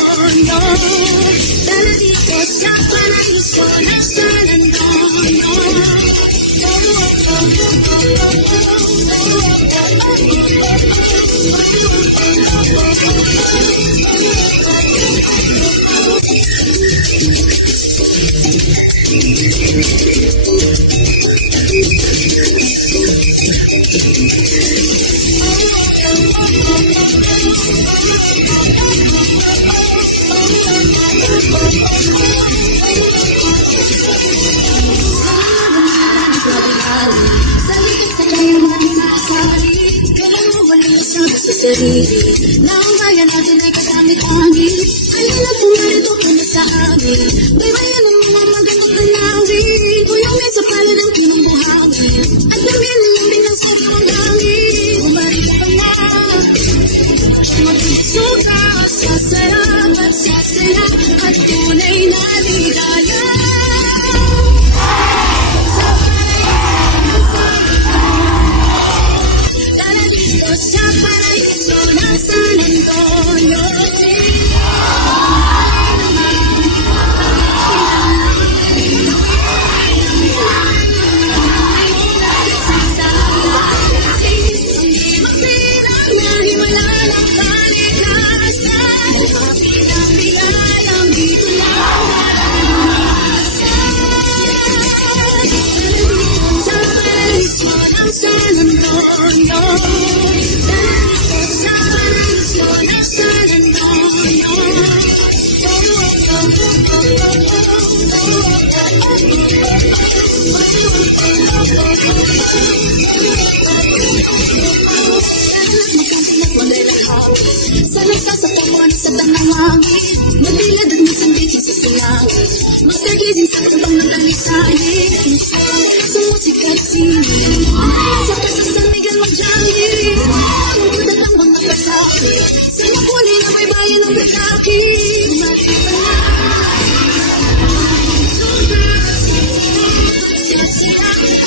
Antonio. Dala dito sa paraiso ng San Antonio. Sarili na ang bayan natin ay kagamit-gamit. Ano na kung narito ka na sa amin? Baybayan ang mga magandang dalawin. Uyangin sa palad ang kinumbuhangin. At namin ang sarang langit. Bumalik ka nga. Magsuka sa sarap at sa sarap at tunay na ligaya. Sa paraiso ng San Antonio. San Antonio, sa paraiso ng San Antonio. Sa nagsasatawan sa tanang langit, mabilad at masambit sa silangit. Master glazing sa tabang ng alisanin. Sa musika at sining, sa kasasamigan mag-jangin. Ang ganda ng mga pasabi, sa nakuli na may bayan ng Kentucky. Makita na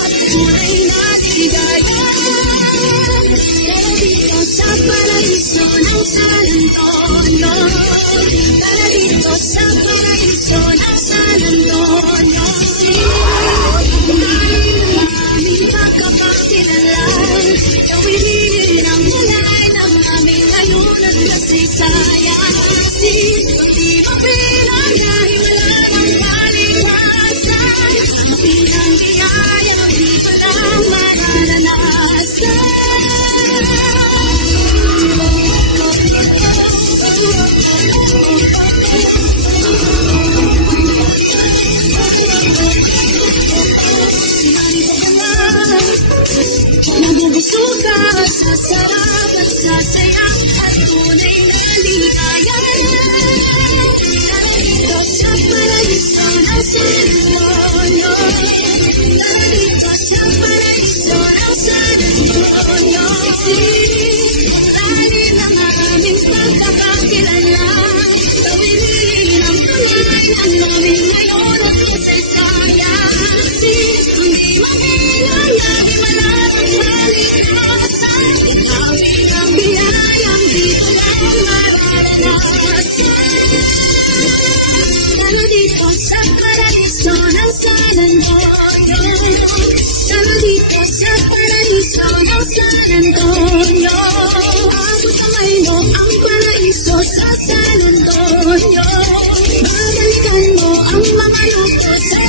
at tunay na ligaya. Dala dito sa paraiso ng San Antonio. Dala dito sa paraiso ng San Antonio. Aming pagkapakinalan, tawilin ang mulay ng aming ngayon at kasaysayan. Di mapilang dahil wala ng kaligtasan. Pinang biyaya, di pa lang mararanasan. Nabubusuka sa sarap at sa saya at tunay na ligaya. Dito sa paraiso ng San Antonio. Dito sa paraiso ng San Antonio. Lalim ang aming pagkakakilanlan. Tawilin ang kamay ng aming ngayon at kasaysayan. Hindi makilala, walang maligtasan. Aming ang biyayang dito lang mararanasan. Dalo dito sa paraiso ng San Antonio. Dalo dito sa paraiso ng San Antonio. Ang kamay mo ang paraiso sa San Antonio. Babalikan mo ang mga luto sa